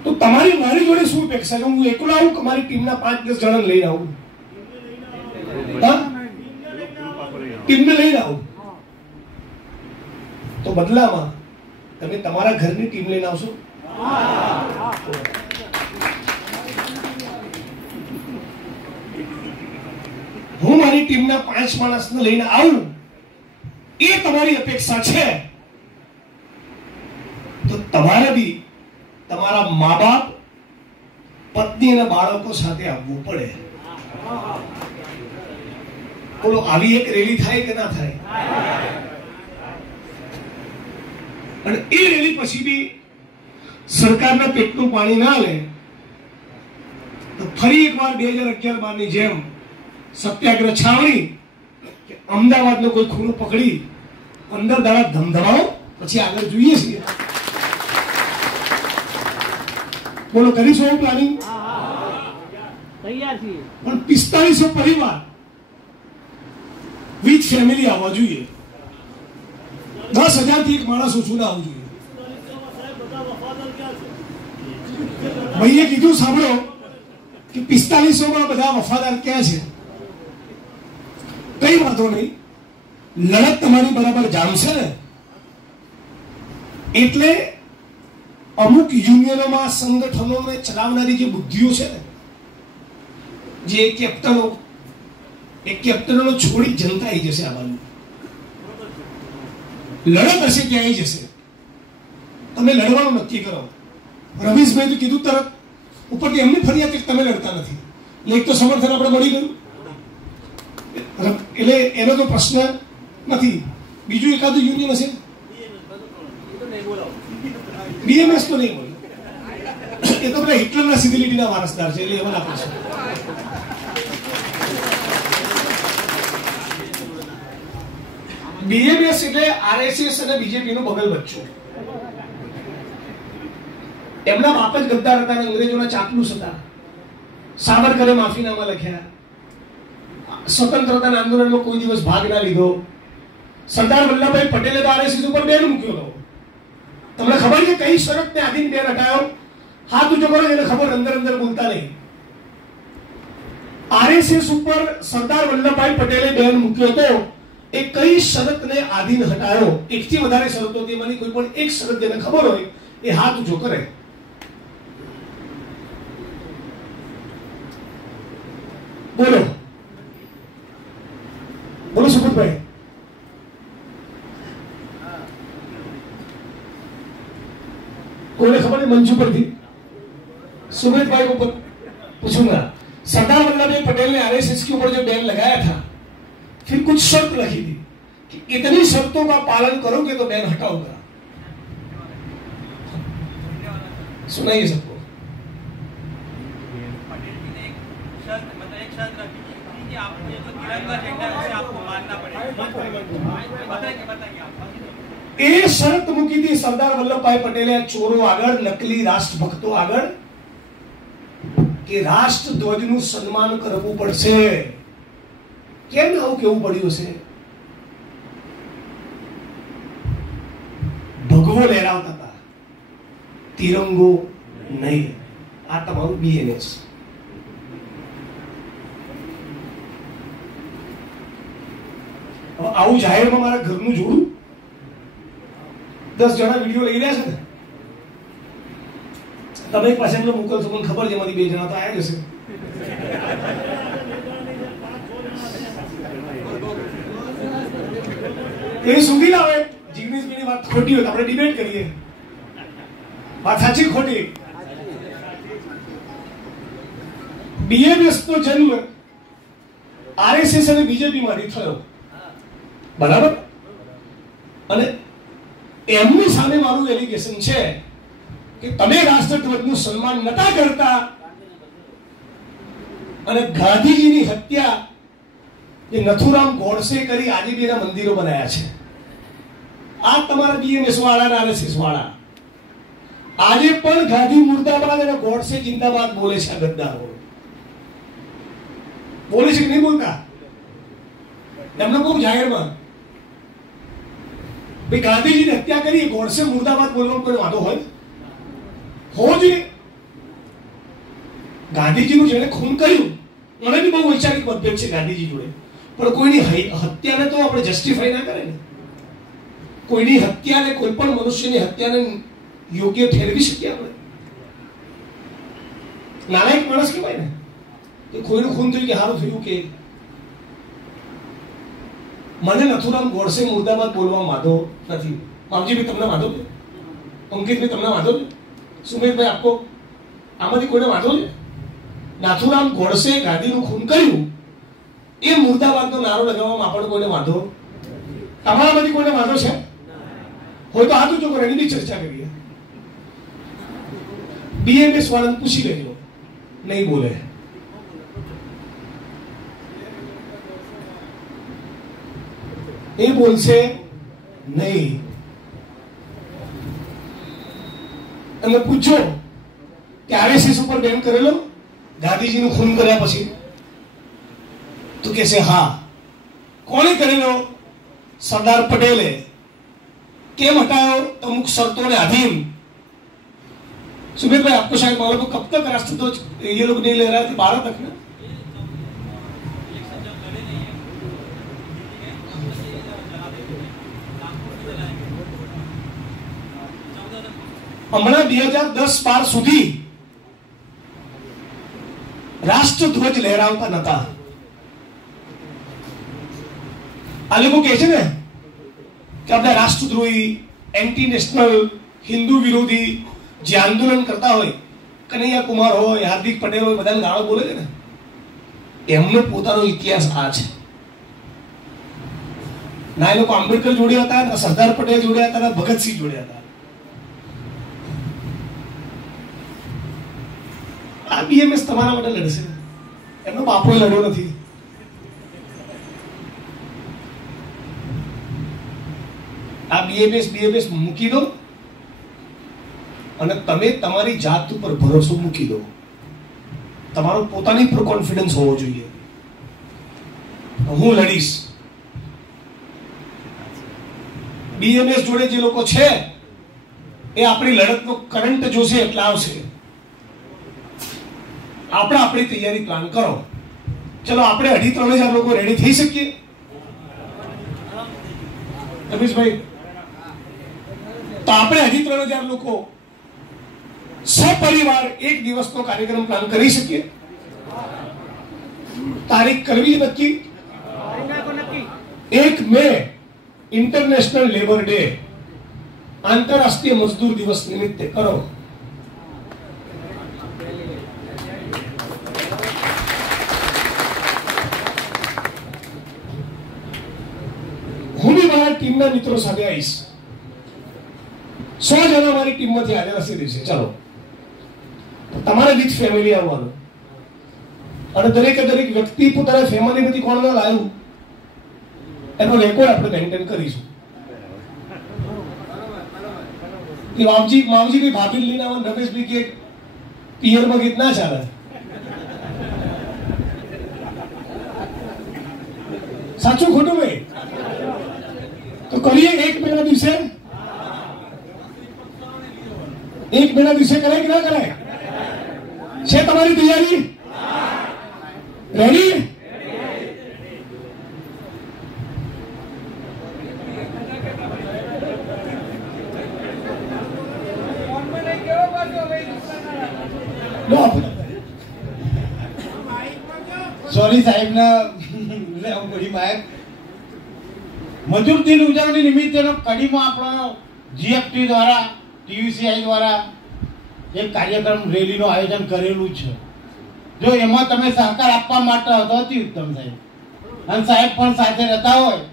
તો તમારી મારી જોડે શું અપેક્ષા છે? હું એકલો આવું કે મારી ટીમના 5-10 જણાને લઈને આવું? ટીમને લઈને આવું તો બદલામાં તમે તમારા ઘરની ટીમ લઈને આવશો? હું મારી ટીમના 5 માણસને લઈને આવું એ તમારી અપેક્ષા છે તો તમારે બી તમારા મા બાપ, પત્ની અને બાળકો સાથે આવવું પડે. બોલો, આવી એક રેલી થાય કે ના થાય? અને એ રેલી પછી બી સરકારના પેટનું પાણી ના લે તો ફરી એકવાર 2011-12 ની જેમ સત્યાગ્રહ છાવણી કે અમદાવાદનો કોઈ ખૂણો પકડી 15 દાડા ધમધમાવો, પછી આગળ જોઈએ છીએ. બોલો, કરીશું એવું પ્લાનિંગ? તૈયાર છીએ. પણ 4500 પરિવાર વિથ ફેમિલી આવવા જોઈએ. 10,000 થી એક માણસ ઓછું ના આવવું જોઈએ. ભાઈએ કીધું સાંભળો કે 4500 માં બધા વફાદાર ક્યાં છે? કઈ વાંધો નહીં, લડત તમારી બરાબર જાણશે ને. એટલે અમુક યુનિયનોમાં, સંગઠનોને ચલાવનારી જે બુદ્ધિઓ છે ને, જે કેપ્ટનો છોડી જનતા આવી જશે. આ બાજુ લડત હશે ક્યાં આવી જશે. તમે લડવાનું નક્કી કરો. રવીશભાઈ તો કીધું તરત ઉપરથી એમની ફરિયાદ કે તમે લડતા નથી, એટલે એક તો સમર્થન આપણે મળી ગયું. એટલે એનો તો પ્રશ્ન નથી. બીજું એકાદું યુનિયન હશે, બીએમએસ તો નહીં બોલે. એ તો બધા હિટલરના સિવિલિટીના વારસદાર છે, એટલે એમાં આપે છે. બીએમએસ એટલે આરએસએસ અને બીજેપી નું બગલ બચ્ચો. એમના બાપ જ ગદ્દાર હતા, અંગ્રેજોના ચાપલુસ હતા. સાવરકરે માફીનામા લખ્યા. સ્વતંત્રતા આંદોલનમાં કોઈ દિવસ ભાગ ના લીધો. સરદાર વલ્લભભાઈ પટેલે તો આરએસએસ ઉપર બેન મૂક્યો હતો. તમને ખબર છે કઈ શરતને આધીન બેન હટાયો? હાથ ઊંચો કરો, એને ખબર. અંદર અંદર બોલતા નહીં. આરએસએસ ઉપર સરદાર વલ્લભભાઈ પટેલે બેન મૂક્યો હતો. એ કઈ શરતને આધીન હટાયો? એકથી વધારે શરતો હતી, મને કોઈ પણ એક શરત જેને ખબર હોય એ હાથ ઊંચો કરે. બોલો બોલો સુપુતભાઈ. કોઈને खबर है मंच पर थी? सुमित भाई को पूछूंगा। सरदार वल्लभ भाई पटेल ने आरएसएस के ऊपर जो बैन लगाया था, फिर कुछ शर्त रखी थी कि इतनी शर्तों का पालन करोगे तो बैन हटाऊंगा। सुनाइए सबको। એ શરત મૂકી હતી સરદાર વલ્લભભાઈ પટેલે ચોરો આગળ, નકલી રાષ્ટ્રભક્તો આગળ, કે રાષ્ટ્રધ્વજનું સન્માન કરવું પડશે. કેમ આવું કેવું પડ્યું છે? ભગવો લહેરાવતા હતા, તિરંગો નહીં. આ તમારું બીએનએસ. આવું જાહેરમાં મારા ઘરનું જોડું 10 જણા વિડીયો લઈ રહ્યા છે ને, તમે એક પાસે એમને મોકલશો, મને ખબર છે એમાંથી 2 જણા તો આવ્યા જશે. એ સુધી લાવે જિગ્નેશભાઈની વાત ખોટી હોય તો આપણે ડિબેટ કરીએ, વાત સાચી ખોટી. બીએમએસ નો જન્મ આરએસએસ અને બીજેપી માંથી થયો, બરાબર? અને એમની સામે મારું એલિગેશન છે કે તમે રાષ્ટ્રધ્વજનું સન્માન નતા કરતા અને ગાંધીજીની હત્યા એ નથુરામ ગોડસે કરી, આજે બી એના મંદિરો બનાવ્યા છે. આ તમારા બીએમએસ વાળા અને આરએસએસ વાળા આજે પણ ગાંધી મુર્દાબાદ અને ગોડસે જિંદાબાદ બોલે છે. આ ગદ્દારો બોલે છે કે નહીં બોલતા? એમને બહુ જાહેરમાં ભાઈ ગાંધીજીની હત્યા કરી, ગોડસે મુર્દાબાદ બોલવાનો કોઈ વાંધો હોય? હોવો જોઈએ. ગાંધીજીનું જેને ખૂન કર્યું, મને બી બહુ વૈચારિક મતભેદ છે ગાંધીજી જોડે, પણ કોઈની હત્યાને તો આપણે જસ્ટિફાઈ ના કરે ને. કોઈની હત્યાને, કોઈ પણ મનુષ્યની હત્યાને યોગ્ય ઠેરવી શકીએ આપણે? નાલાયક માણસ કહેવાય ને કે કોઈનું ખૂન થયું કે સારું થયું. કે મને નથુરામ ગોડસે મુર્દાબાદ બોલવા વાંધો નથી. માવજીભાઈ તમને વાંધો છે? અંકિતભાઈ તમને વાંધો છે? સુમિતભાઈ આપકો આમાંથી કોઈને વાંધો છે? નાથુરામ ગોડસે ગાંધીનું ખૂન કર્યું એ મુર્દાબાદનો નારો લગાવવામાં આપણને કોઈને વાંધો? તમારામાંથી કોઈને વાંધો છે? હોય તો હાથ ઊંચો કરો, એની બી ચર્ચા કરીએ. બીએમએસ વાળાને પૂછી લેજો, નહીં બોલે. એ બોલશે નહીં. અને પૂછો કે આરએસએસ ઉપર બેન કરેલો ગાંધીજીનું ખૂન કર્યા પછી, તો કહેશે હા. કોણે કરેલો? સરદાર પટેલે. કેમ हटायो? अमुक शर्तों ने अधीन. सुमित भाई आपको शायद मालूम हो कब तक राष्ट्रध्वज ये लोग नहीं ले रहे थे? 12 तक ना. હમણાં 2010-12 સુધી રાષ્ટ્રધ્વજ લહેરાવતા નતા. આ લોકો કહે છે ને કે આપણે રાષ્ટ્રદ્રોહી, એન્ટી નેશનલ, હિન્દુ વિરોધી જે આંદોલન કરતા હોય, કનૈયા કુમાર હોય, હાર્દિક પટેલ હોય, બધાને ગાળો બોલે છે ને, એમનો પોતાનો ઇતિહાસ આ છે. ના એ લોકો આંબેડકર જોડે હતા, ના સરદાર પટેલ જોડે હતા, ના ભગતસિંહ જોડે હતા. આ બીએમએસ તમારા માટે લડશે, એમનો બાપો લડ્યો નથી. આ બીએમએસ મૂકી દો અને તમે તમારી જાત ઉપર ભરોસો મૂકી દો. તમારો પોતાની પર કોન્ફિડન્સ હોવો જોઈએ. હું લડીશ. બીએમએસ જોડે જે લોકો છે એ આપણી લડતનો કરંટ જોશે એટલે આવશે. આપણે આપણી તૈયારી પ્લાન કરો. ચલો આપણે 2,500-3,000 લોકો રેડી થઈ શકીએ? રમેશભાઈ, તો આપણે 2,500-3,000 લોકો સપરિવાર એક દિવસનો કાર્યક્રમ પ્લાન કરી શકીએ? તારીખ કરવી નક્કી. 1 મે इंटरनेशनल लेबर डे, अंतरराष्ट्रीय मजदूर दिवस निमित्ते करो. હું બી મારા ટીમના મિત્રો સાથે આવીશ. 100 જણા મારી ટીમમાંથી હાજર હશે દિવસે. ચાલો, તમારે વિથ ફેમિલી આવવાનું અને દરેકે દરેક વ્યક્તિ પોતાના ફેમિલીમાંથી કોણ ના લાવ્યું એનો રેકોર્ડ આપણે મેન્ટેન કરીશું. માવજી ભાઈ ભાભી લઈને આવો, રમેશભાઈ કે પિયરમાં ગીત ના ચાલે. સાચું ખોટું ભાઈ? તો કરીએ 1 મેના દિવસે. 1 મેના દિવસે કરાય કે ના કરાય? છે તમારી તૈયારી? રેડી? સોરી સાહેબ ના બધી માયક મજૂર દિન ઉજવણી નિમિત્તે કડીમાં આપણો જીએફટી દ્વારા ટીવીસીઆઈ દ્વારા એક કાર્યક્રમ રેલીનું આયોજન કરેલું છે. જો એમાં તમે સહકાર આપવા માટે હતો અતિ ઉત્તમ સાહેબ, અને સાહેબ પણ સાથે રહેતા હોય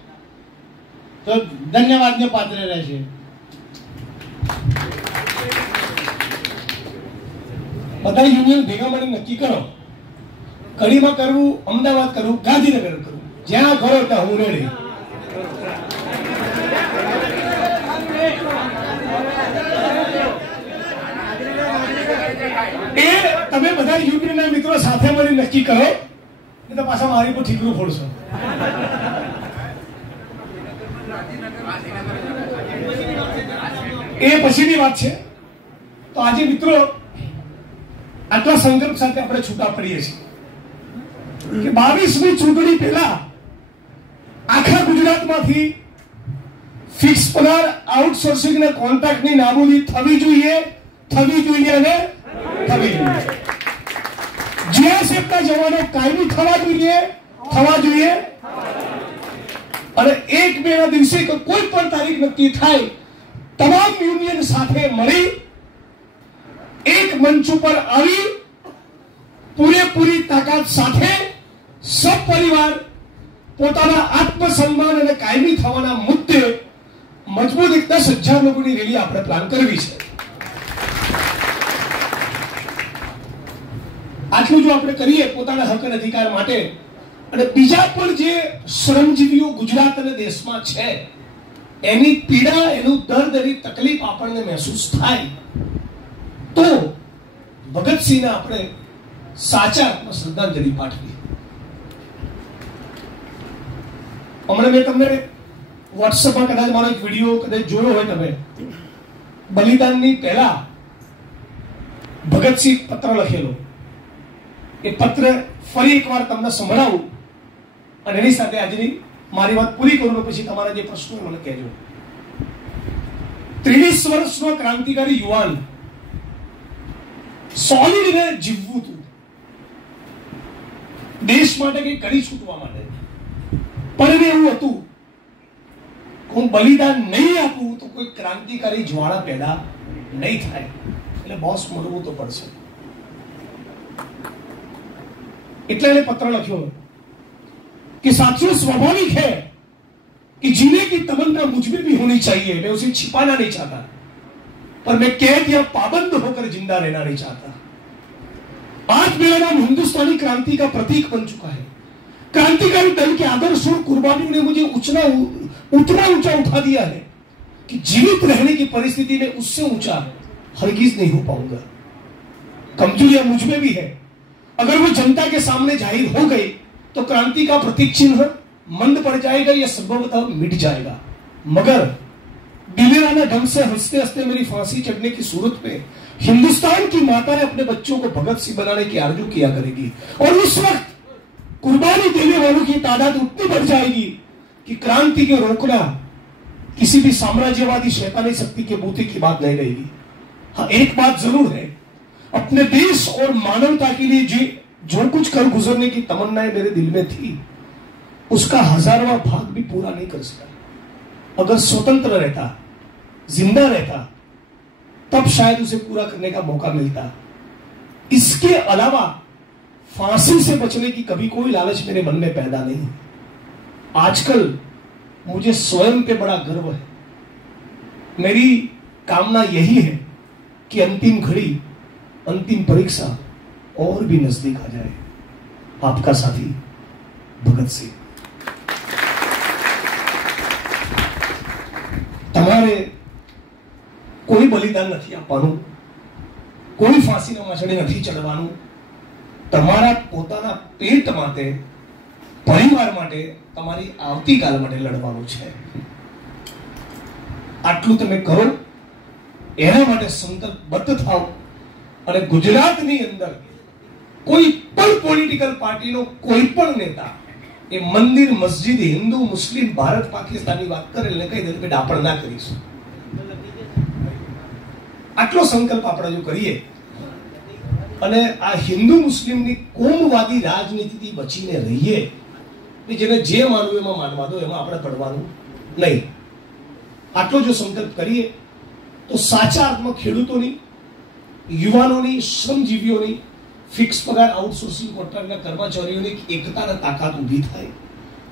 તો ધન્યવાદને પાત્ર રહેશે. બધા યુનિયન ભેગા મળીને નક્કી કરો, કડીમાં કરવું, અમદાવાદ કરવું, ગાંધીનગર કરવું, જ્યાં કરો ત્યાં હું રેડી. એ તમે બધા યુનિયનના મિત્રો સાથે મળીને નક્કી કરો, નહીં તો પાછા મારી પર ઠીકરું ફોડશો. એ પછીની વાત છે. તો આજે મિત્રો આટલા સંકલ્પ સાથે આપણે છૂટા પડીએ છીએ કે 22મી ચૂંટણી પહેલા આખા ગુજરાતમાંથી ફિક્સ પગાર આઉટસોર્સિંગ અને કોન્ટ્રાક્ટની નાબૂદી થવી જોઈએ અને થવી જોઈએ. જીએસએફના જવાનો કાયમી થવા જોઈએ. અને 1 મેના દિવસે કોઈ પણ તારીખ નક્કી થાય, તમામ યુનિયન સાથે મળી એક મંચ ઉપર આવી પૂરેપૂરી તાકાત સાથે સપરિવાર પોતાના આત્મસન્માન અને કાયમી થવાના મુદ્દે મજબૂત 10,000 લોકોની રેલી આપણે પ્લાન કરવી છે. આટલું જો આપણે કરીએ પોતાના હક અને અધિકાર માટે, અને બીજા પણ જે શ્રમજીવીઓ ગુજરાત અને દેશમાં છે એની પીડા, એનું દર્દ, એની તકલીફ આપણને મહેસૂસ થાય, તો ભગતસિંહને આપણે સાચા શ્રદ્ધાંજલિ પાઠવી. હમણાં મેં તમને વોટ્સએપમાં કદાચ મારો એક વિડીયો કદાચ જોયો હોય તમે, બલિદાનની પહેલા ભગતસિંહ પત્ર લખેલો. એ પત્ર ફરી એકવાર તમને સંભળાવું અને એની સાથે આજની મારી વાત પૂરી કરું, પછી તમારા જે પ્રશ્નો મને કહેજો. 30 વર્ષનો ક્રાંતિકારી યુવાન, સોલિડ ને જીવવું હતું, દેશ માટે કંઈ કરી છૂટવા માટે, પણ એવું હતું હું બલિદાન નહીં આપું તો કોઈ ક્રાંતિકારી જ્વાળા પેદા નહીં થાય, એટલે બોસ મળવું તો પડશે. એટલે એને પત્ર લખ્યો कि साथियों स्वाभाविक है कि जीने की तमन्ना मुझ में भी होनी चाहिए, मैं उसे छिपाना नहीं चाहता, पर मैं कैद या पाबंद होकर जिंदा रहना नहीं चाहता. आज मेरा नाम हिंदुस्तानी क्रांति का प्रतीक बन चुका है. क्रांतिकारी दल के आदर्श और कुर्बानियों ने मुझे उतना ऊंचा उठा दिया है कि जीवित रहने की परिस्थिति में उससे ऊंचा हरगिज नहीं हो पाऊंगा. कमजोरियां मुझ में भी है, अगर वो जनता के सामने जाहिर हो गई तो क्रांति का प्रतीक चिन्ह मंद पड़ जाएगा या संभवतः मिट जाएगा. मगर दिलेराना ढंग से हंसते हंसते मेरी फांसी चढ़ने की सूरत में हिंदुस्तान की माता ने अपने बच्चों को भगत सिंह बनाने की आरज़ू किया करेगी, और उस वक्त कुर्बानी देने वालों की तादाद उतनी बढ़ जाएगी कि क्रांति के रोकना किसी भी साम्राज्यवादी शैतानी शक्ति के बूते की बात नहीं रहेगी. हाँ, एक बात जरूर है, अपने देश और मानवता के लिए जो कुछ कर गुजरने की तमन्नाएं मेरे दिल में थी, उसका 1000वां भाग भी पूरा नहीं कर सका. अगर स्वतंत्र रहता, जिंदा रहता, तब शायद उसे पूरा करने का मौका मिलता. इसके अलावा फांसी से बचने की कभी कोई लालच मेरे मन में पैदा नहीं. आजकल मुझे स्वयं पे बड़ा गर्व है. मेरी कामना यही है कि अंतिम घड़ी, अंतिम परीक्षा और भी नजदीक आ जाए. आपका साथी भगत सिंह. તમારે કોઈ બલિદાન નથી આપવાનું, કોઈ ફાંસીના માછડે નથી ચડવાનું. તમારા પોતાના પેટ માટે, પરિવાર માટે, તમારી આવતીકાલ માટે લડવાનું છે. આટલું તમે કરો, એના માટે સંકલ્પબદ્ધ થાઓ, અને ગુજરાતની અંદર કોઈ પણ પોલિટિકલ પાર્ટીનો કોઈ પણ નેતા એ મંદિર, મસ્જિદ, હિન્દુ, મુસ્લિમ, ભારત, પાકિસ્તાનની વાત કરે એટલે કહી દે કે આપણે ના કરીશું. આટલો સંકલ્પ આપણે જો કરીએ અને આ હિન્દુ મુસ્લિમની કોમવાદી રાજનીતિથી બચીને રહીએ કે જેને જે માનવું એમાં માનવા દો, એમાં આપણે પડવાનું નહીં. આટલો જો સંકલ્પ કરીએ તો સાચા અર્થમાં ખેડૂતોની, યુવાનોની, શ્રમજીવીઓની, ફિક્સ પગાર આઉટસોર્સિંગ કોન્ટ્રાક્ટના કર્મચારીઓની એકતા અને તાકાત ઊભી થાય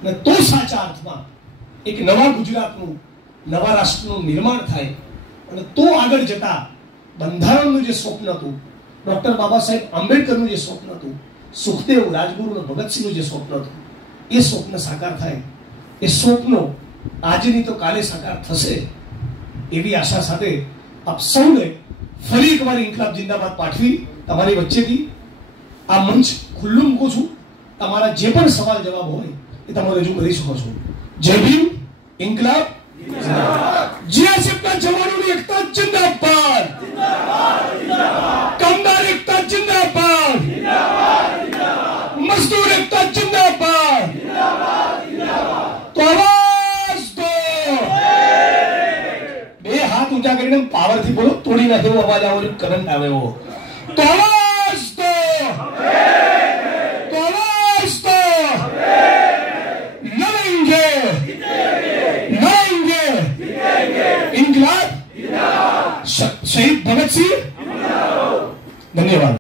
અને તો સાચા અર્થમાં એક નવા ગુજરાતનું, નવા રાષ્ટ્રનું નિર્માણ થાય અને તો આગળ જતા બંધારણનું જે સ્વપ્ન હતું, ડોક્ટર બાબા સાહેબ આંબેડકરનું જે સ્વપ્ન હતું, સુખદેવ, રાજગુરુ અને ભગતસિંહનું જે સ્વપ્ન હતું, એ સ્વપ્ન સાકાર થાય. એ સ્વપ્નો આજની તો કાલે સાકાર થશે એવી આશા સાથે આપ સૌને ફરી એકવાર ઇન્કલાબ જિંદાબાદ પાઠવી તમારી વચ્ચેથી આ મંચ ખુલ્લું મૂકું છું. તમારા જે પણ સવાલ જવાબ હોય એ તમે રજૂ કરી શકો છો. જય ભીમ, ઇન્કલાબ જિંદાબાદ. જીએસએફના જવાનોની એકતા જિંદાબાદ, કામદાર એકતા જિંદાબાદ, મજદૂર એકતા જિંદાબાદ. તો આવાજ દો, બે હાથ ઊંચા કરીને પાવરથી બોલો, તોડી નાખે એવો અવાજ આવે, કરંટ આવે એવો. તો